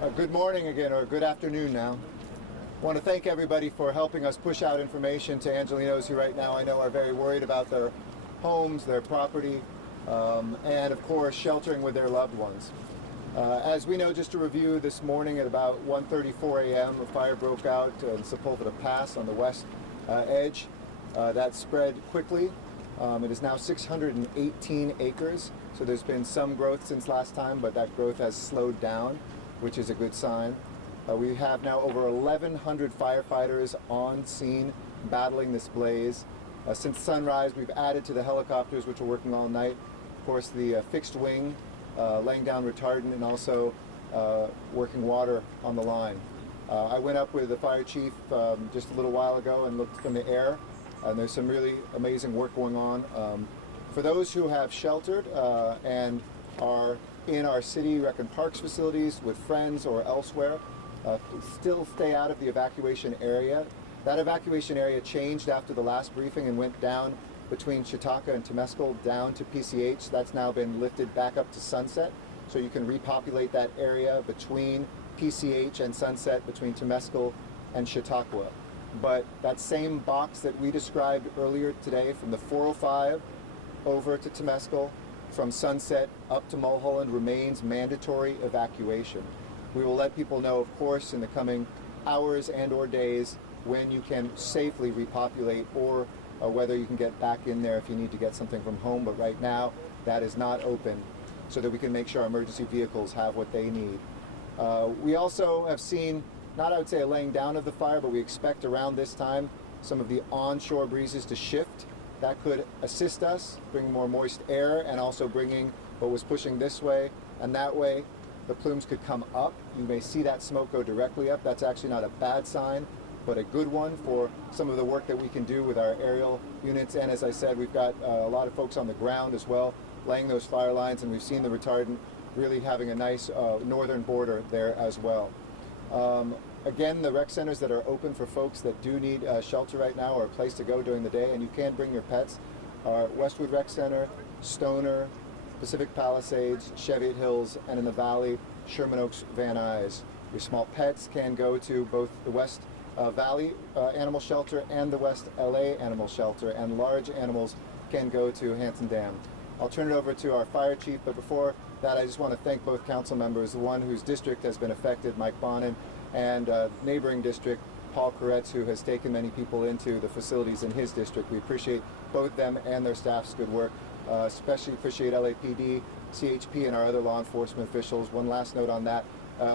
Good morning again, or good afternoon now. I want to thank everybody for helping us push out information to Angelenos who right now I know are very worried about their homes, their property, and of course sheltering with their loved ones. As we know, just to review, this morning at about 1:34 a.m. a fire broke out in Sepulveda Pass on the west edge. That spread quickly. It is now 618 acres, so there's been some growth since last time, but that growth has slowed down, which is a good sign. We have now over 1,100 firefighters on scene battling this blaze. Since sunrise, we've added to the helicopters, which are working all night. Of course, the fixed wing, laying down retardant, and also working water on the line. I went up with the fire chief just a little while ago and looked from the air, and there's some really amazing work going on. For those who have sheltered and are in our city rec and parks facilities with friends or elsewhere, still stay out of the evacuation area. That evacuation area changed after the last briefing and went down between Chautauqua and Temescal down to PCH. That's now been lifted back up to Sunset, so you can repopulate that area between PCH and Sunset, between Temescal and Chautauqua. But that same box that we described earlier today, from the 405 over to Temescal, from Sunset up to Mulholland, remains mandatory evacuation. We will let people know, of course, in the coming hours and or days when you can safely repopulate, or whether you can get back in there if you need to get something from home. But right now, that is not open, so that we can make sure our emergency vehicles have what they need. We also have seen, not I would say a laying down of the fire, but we expect around this time some of the onshore breezes to shift. That could assist us, bring more moist air, and also bringing what was pushing this way and that way. The plumes could come up. You may see that smoke go directly up. That's actually not a bad sign, but a good one for some of the work that we can do with our aerial units. And as I said, we've got a lot of folks on the ground as well, laying those fire lines, and we've seen the retardant really having a nice northern border there as well. Again, the rec centers that are open for folks that do need shelter right now, or a place to go during the day, and you can bring your pets, are Westwood Rec Center, Stoner, Pacific Palisades, Cheviot Hills, and in the valley, Sherman Oaks, Van Nuys. Your small pets can go to both the West Valley Animal Shelter and the West LA Animal Shelter, and large animals can go to Hanson Dam. I'll turn it over to our fire chief, but before that, I just want to thank both council members, the one whose district has been affected, Mike Bonin, and neighboring district, Paul Koretz, who has taken many people into the facilities in his district. We appreciate both them and their staff's good work. Especially appreciate LAPD, CHP, and our other law enforcement officials. One last note on that,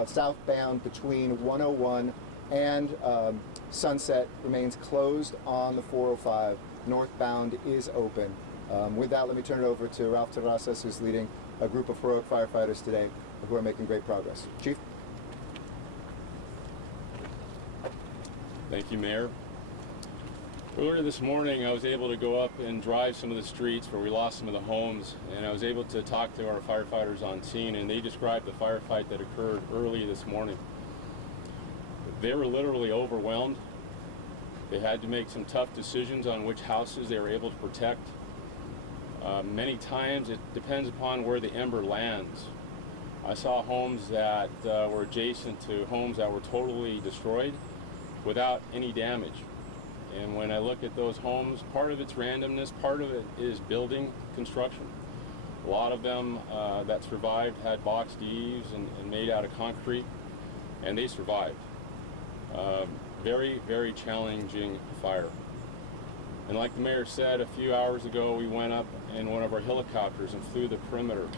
southbound between 101 and Sunset remains closed on the 405. Northbound is open. With that, let me turn it over to Ralph Terrazas, who's leading a group of heroic firefighters today who are making great progress. Chief? Thank you, Mayor. Earlier this morning, I was able to go up and drive some of the streets where we lost some of the homes, and I was able to talk to our firefighters on scene, and they described the firefight that occurred early this morning. They were literally overwhelmed. They had to make some tough decisions on which houses they were able to protect. Many times it depends upon where the ember lands. I saw homes that were adjacent to homes that were totally destroyed without any damage. And when I look at those homes, part of it's randomness, part of it is building construction. A lot of them that survived had boxed eaves and made out of concrete, and they survived. Very, very challenging fire. And like the mayor said, a few hours ago, we went up in one of our helicopters and flew the perimeter.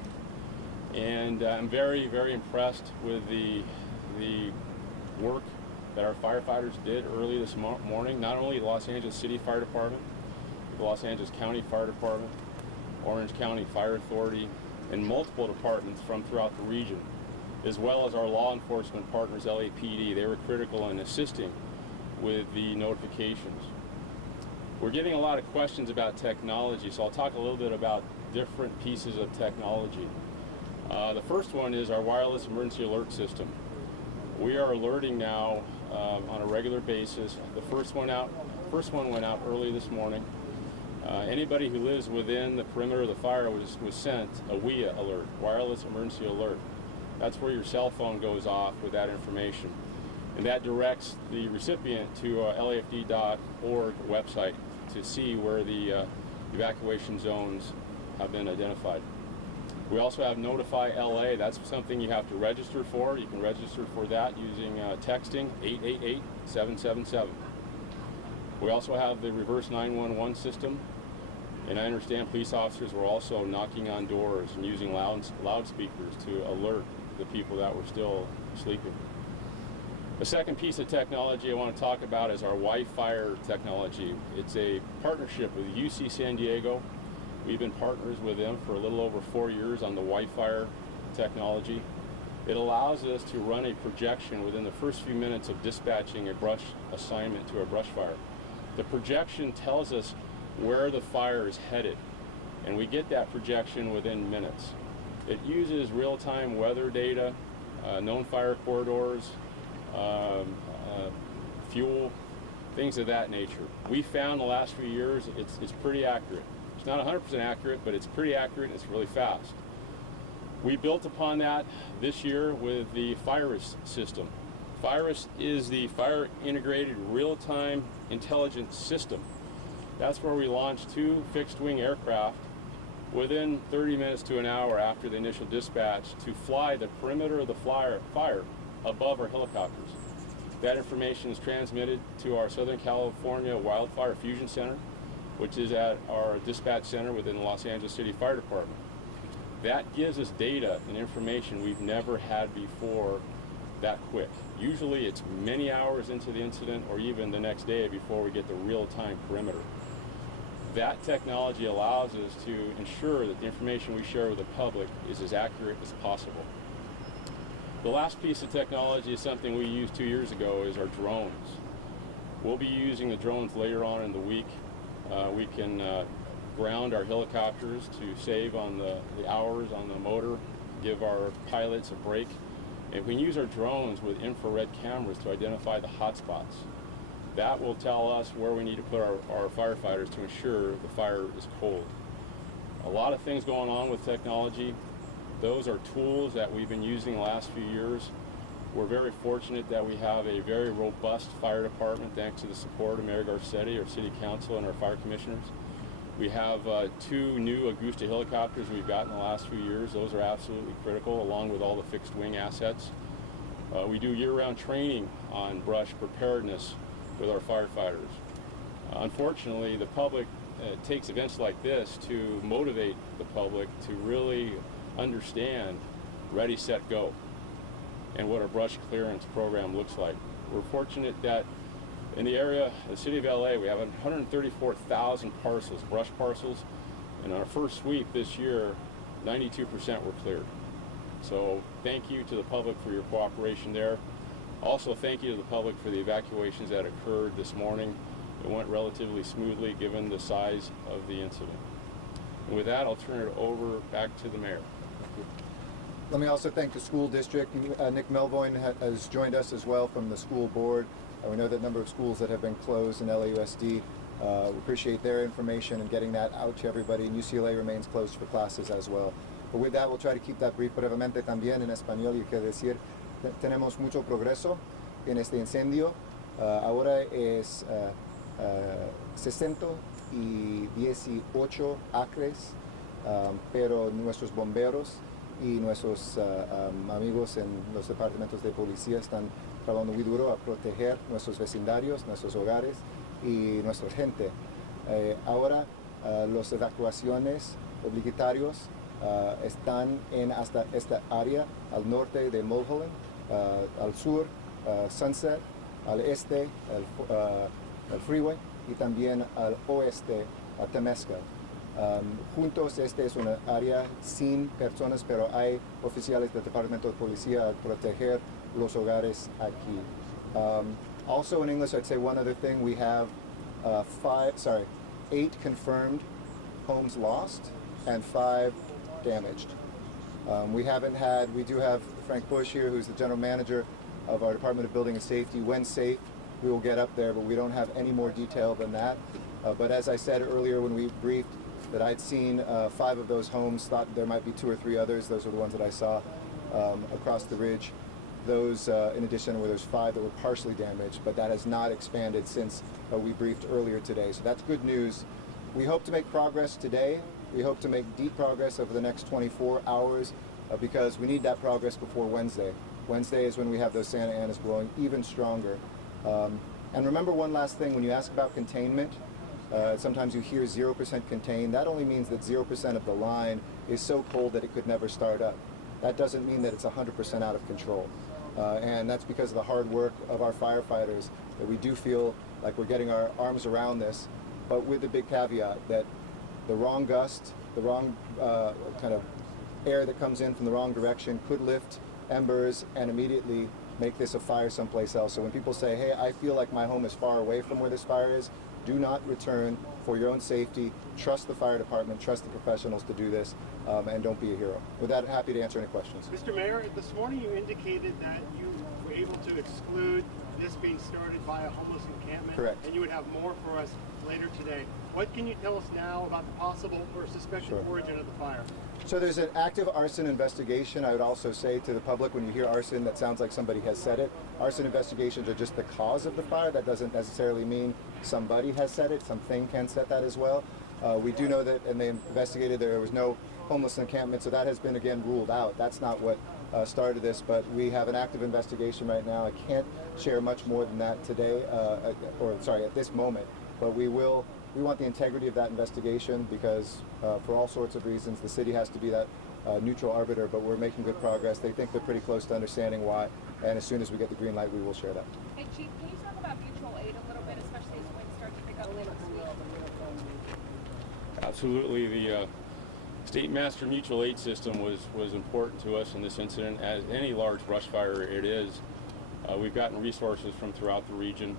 And I'm very, very impressed with the work that our firefighters did early this morning. Not only the Los Angeles City Fire Department, the Los Angeles County Fire Department, Orange County Fire Authority, and multiple departments from throughout the region, as well as our law enforcement partners, LAPD. They were critical in assisting with the notifications. We're getting a lot of questions about technology, so I'll talk a little bit about different pieces of technology. The first one is our wireless emergency alert system. We are alerting now on a regular basis. The first one went out early this morning. Anybody who lives within the perimeter of the fire was sent a WIA alert, wireless emergency alert. That's where your cell phone goes off with that information. And that directs the recipient to LAFD.org website to see where the evacuation zones have been identified. We also have Notify LA. That's something you have to register for. You can register for that using texting 888-777. We also have the reverse 911 system. And I understand police officers were also knocking on doors and using loudspeakers to alert the people that were still sleeping. The second piece of technology I want to talk about is our Wi-Fire technology. It's a partnership with UC San Diego. We've been partners with them for a little over 4 years on the Wi-Fire technology. It allows us to run a projection within the first few minutes of dispatching a brush assignment to a brush fire. The projection tells us where the fire is headed, and we get that projection within minutes. It uses real-time weather data, known fire corridors, fuel, things of that nature. We found the last few years it's pretty accurate. It's not 100% accurate, but it's pretty accurate and it's really fast. We built upon that this year with the FIRUS system. FIRUS is the Fire Integrated Real-Time Intelligence System. That's where we launched 2 fixed-wing aircraft within 30 minutes to an hour after the initial dispatch to fly the perimeter of the fire above our helicopters. That information is transmitted to our Southern California Wildfire Fusion Center, which is at our dispatch center within the Los Angeles City Fire Department. That gives us data and information we've never had before that quick. Usually it's many hours into the incident or even the next day before we get the real-time perimeter. That technology allows us to ensure that the information we share with the public is as accurate as possible. The last piece of technology is something we used 2 years ago, is our drones. We'll be using the drones later on in the week. We can ground our helicopters to save on the hours on the motor, give our pilots a break. And we can use our drones with infrared cameras to identify the hot spots. That will tell us where we need to put our firefighters to ensure the fire is cold. A lot of things going on with technology. Those are tools that we've been using the last few years. We're very fortunate that we have a very robust fire department thanks to the support of Mayor Garcetti, our city council, and our fire commissioners. We have 2 new Augusta helicopters we've gotten in the last few years. Those are absolutely critical, along with all the fixed wing assets. We do year-round training on brush preparedness with our firefighters. Unfortunately, the public takes events like this to motivate the public to really understand Ready, Set, Go and what our brush clearance program looks like. We're fortunate that in the area, the city of LA, we have 134,000 parcels, brush parcels, and on our first sweep this year, 92% were cleared. So thank you to the public for your cooperation there. Also, thank you to the public for the evacuations that occurred this morning. It went relatively smoothly given the size of the incident. And with that, I'll turn it over back to the mayor. Let me also thank the school district. Nick Melvoin has joined us as well from the school board. We know that number of schools that have been closed in LAUSD. We appreciate their information and getting that out to everybody. And UCLA remains closed for classes as well. But with that, we'll try to keep that brief brevemente también en español. Y que decir, tenemos mucho progreso en este incendio. Ahora es 618 acres, pero nuestros bomberos y nuestros amigos en los departamentos de policía están trabajando muy duro a proteger nuestros vecindarios, nuestros hogares y nuestra gente. Ahora las evacuaciones obligatorias están en hasta esta área, al norte de Mulholland, al sur Sunset, al este el freeway y también al oeste a Temescal. Juntos este es una área sin personas, pero hay oficiales del Departamento de Policía a proteger los hogares aquí. Also in English, I'd say one other thing. We have 8 confirmed homes lost and 5 damaged. We do have Frank Bush here, who's the general manager of our Department of Building and Safety. When safe, we will get up there, but we don't have any more detail than that. But as I said earlier when we briefed, that I'd seen 5 of those homes, thought there might be 2 or 3 others. Those are the ones that I saw. across the ridge. Those, in addition, were those 5 that were partially damaged, but that has not expanded since we briefed earlier today. So that's good news. We hope to make progress today. We hope to make deep progress over the next 24 hours because we need that progress before Wednesday. Wednesday is when we have those Santa Anas blowing even stronger. And remember one last thing, when you ask about containment, sometimes you hear 0% contained. That only means that 0% of the line is so cold that it could never start up. That doesn't mean that it's 100% out of control. And that's because of the hard work of our firefighters, that we do feel like we're getting our arms around this, but with the big caveat that the wrong gust, the wrong kind of air that comes in from the wrong direction could lift embers and immediately make this a fire someplace else. So when people say, hey, I feel like my home is far away from where this fire is, do not return for your own safety. Trust the fire department, trust the professionals to do this, and don't be a hero. With that, happy to answer any questions. Mr. Mayor, this morning you indicated that you were able to exclude this being started by a homeless encampment. Correct. And you would have more for us later today. What can you tell us now about the possible or suspected origin of the fire? So there's an active arson investigation. I would also say to the public, when you hear arson, that sounds like somebody has set it. Arson investigations are just the cause of the fire. That doesn't necessarily mean somebody has set it. Something can set that as well. We do know that, and they investigated, there was no homeless encampment, so that has been, again, ruled out. That's not what started this, but we have an active investigation right now. I can't share much more than that today, at this moment, but we want the integrity of that investigation because for all sorts of reasons, the city has to be that neutral arbiter, but we're making good progress. They think they're pretty close to understanding why, and as soon as we get the green light, we will share that. Hey, Chief, can you talk about mutual aid a little bit, especially as winds start to pick up later this week? Absolutely. The State Master Mutual Aid System was important to us in this incident. As any large brush fire it is, we've gotten resources from throughout the region.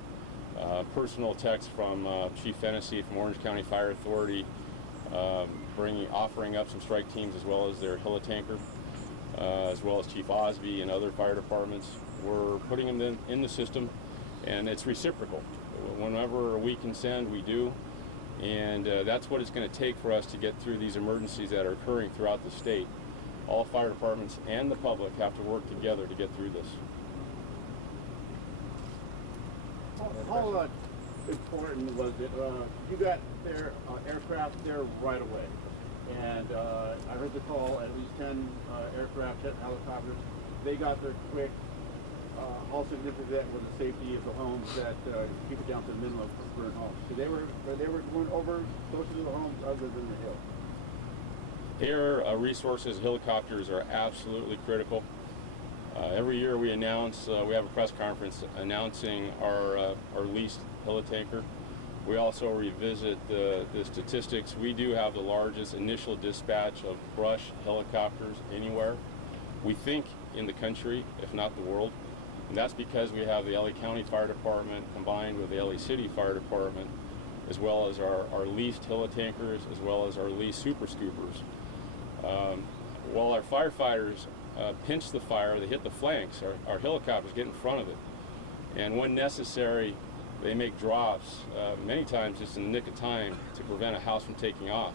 Personal text from Chief Fennessy from Orange County Fire Authority, offering up some strike teams as well as their helitanker, as well as Chief Osby and other fire departments. We're putting them in the system, and it's reciprocal. Whenever we can send, we do, and that's what it's going to take for us to get through these emergencies that are occurring throughout the state. All fire departments and the public have to work together to get through this. How important was it? You got their aircraft there right away, and I heard the call, at least 10 aircraft, 10 helicopters. They got there quick. How significant was the safety of the homes that keep it down to the minimum of burned homes? So they were going over closer to the homes other than the hill. Air resources, helicopters are absolutely critical. Every year we announce, we have a press conference announcing our leased helitanker. We also revisit the statistics. We do have the largest initial dispatch of brush helicopters anywhere, we think, in the country, if not the world. And that's because we have the LA County Fire Department combined with the LA City Fire Department, as well as our leased helitankers, as well as our leased super scoopers. While our firefighters pinch the fire, they hit the flanks, our helicopters get in front of it. And when necessary, they make drops, many times just in the nick of time, to prevent a house from taking off.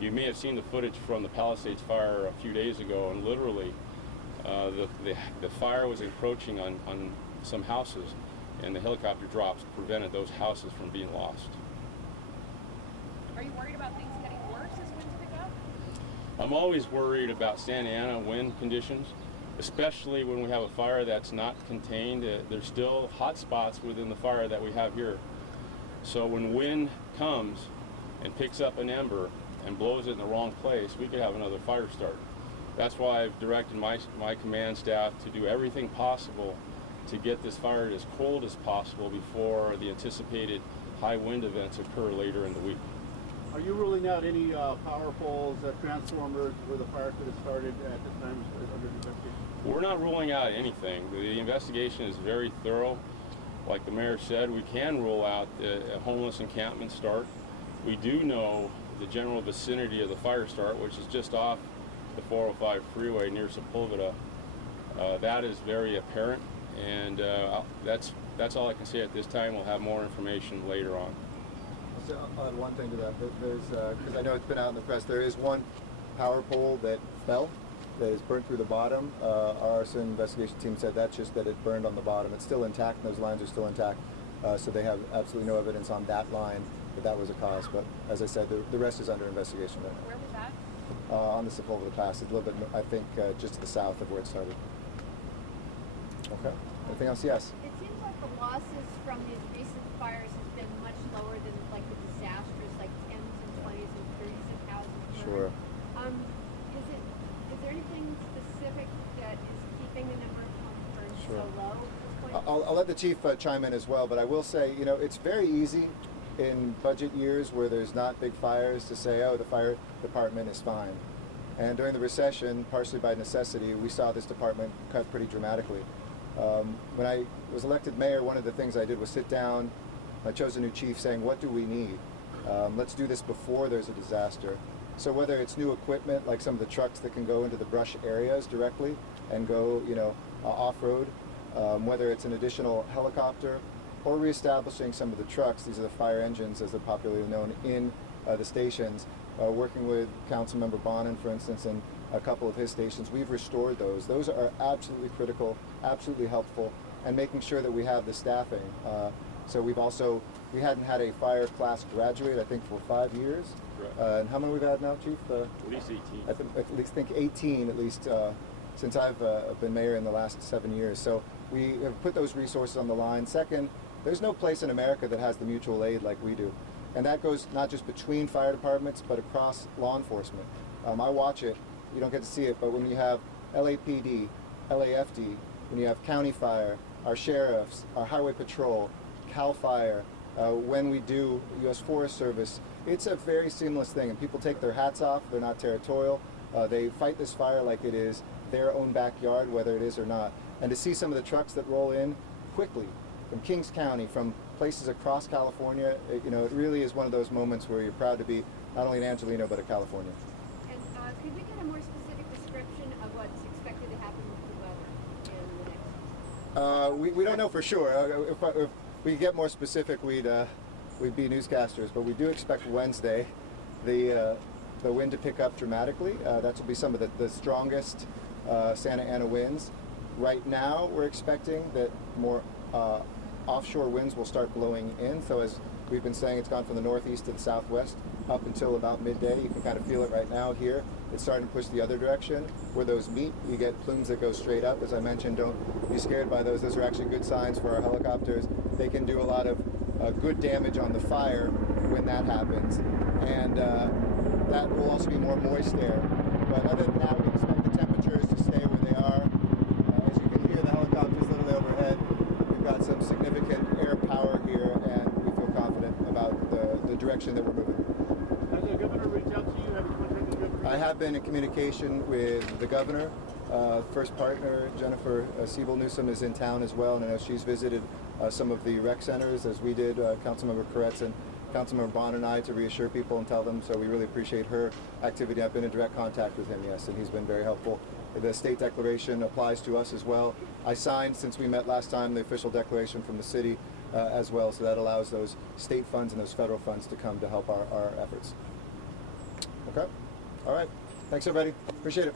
You may have seen the footage from the Palisades fire a few days ago, and literally the fire was encroaching on some houses, and the helicopter drops prevented those houses from being lost. Are you worried about things getting worse as winds pick up? I'm always worried about Santa Ana wind conditions, especially when we have a fire that's not contained. There's still hot spots within the fire that we have here. So when wind comes and picks up an ember and blows it in the wrong place, we could have another fire start. That's why I've directed my command staff to do everything possible to get this fire as cold as possible before the anticipated high wind events occur later in the week. Are you ruling out any power poles, transformers where the fire could have started at this time under investigation? We're not ruling out anything. The investigation is very thorough. Like the mayor said, we can rule out a homeless encampment start. We do know the general vicinity of the fire start, which is just off the 405 freeway near Sepulveda. That is very apparent, and that's all I can say at this time. We'll have more information later on. I'll add one thing to that. There's, because I know it's been out in the press, there is one power pole that fell that is burnt through the bottom. Our arson investigation team said that's just that it burned on the bottom. It's still intact, and those lines are still intact. So they have absolutely no evidence on that line that was a cause. But as I said, the rest is under investigation right Where was that? now. On the Sepulveda Pass, it's a little bit, I think, just to the south of where it started. Okay. Anything else? Yes. It seems like the losses from these recent fires has been much lower than like the disastrous, like tens and twenties and thirties of houses burned. Sure. Is there anything specific that is keeping the number of homes burned Sure. so low at this point? I'll let the chief chime in as well, but I will say, you know, it's very easy in budget years where there's not big fires to say, oh, the fire department is fine. And during the recession, partially by necessity, we saw this department cut pretty dramatically. When I was elected mayor, one of the things I did was sit down. I chose a new chief saying, what do we need? Let's do this before there's a disaster. So whether it's new equipment, like some of the trucks that can go into the brush areas directly and go, you know, off-road, whether it's an additional helicopter or reestablishing some of the trucks, these are the fire engines as they're popularly known, in the stations, working with Councilmember Bonin, for instance, and a couple of his stations, we've restored those. Those are absolutely critical, absolutely helpful, and making sure that we have the staffing. So we hadn't had a fire class graduate, I think, for 5 years. Correct. And how many we've had now, Chief? At least 18. At least think 18, at least, since I've been mayor in the last 7 years. So we have put those resources on the line. Second, there's no place in America that has the mutual aid like we do. And that goes not just between fire departments, but across law enforcement. I watch it. You don't get to see it, but when you have LAPD, LAFD, when you have county fire, our sheriffs, our highway patrol, CAL FIRE, when we do U.S. Forest Service, it's a very seamless thing, and people take their hats off. They're not territorial. They fight this fire like it is their own backyard, whether it is or not. And to see some of the trucks that roll in quickly from Kings County, from places across California, you know, it really is one of those moments where you're proud to be not only an Angelino, but a Californian. And could we get a more specific description of what's expected to happen with the weather in the next? We don't know for sure. If we get more specific, we'd be newscasters. But we do expect Wednesday the wind to pick up dramatically. That will be some of the strongest Santa Ana winds. Right now, we're expecting that more offshore winds will start blowing in. So as we've been saying, it's gone from the northeast to the southwest up until about midday. You can kind of feel it right now here. It's starting to push the other direction. Where those meet, you get plumes that go straight up. As I mentioned, don't be scared by those. Those are actually good signs for our helicopters. They can do a lot of good damage on the fire when that happens. And that will also be more moist air. But other than that, we expect the temperatures to stay where they are. As you can hear the helicopters literally overhead, we've got some significant air power here, and we feel confident about the direction that we're moving. Has the governor reached out to you? Have you contacted the governor? I have been in communication with the governor. First partner, Jennifer Siebel Newsom, is in town as well, and I know she's visited some of the rec centers, as we did, Councilmember Koretz and Councilmember Bond and I, to reassure people and tell them, so we really appreciate her activity. I've been in direct contact with him, yes, and he's been very helpful. The state declaration applies to us as well. I signed, since we met last time, the official declaration from the city as well, so that allows those state funds and those federal funds to come to help our efforts. Okay? All right. Thanks, everybody. Appreciate it.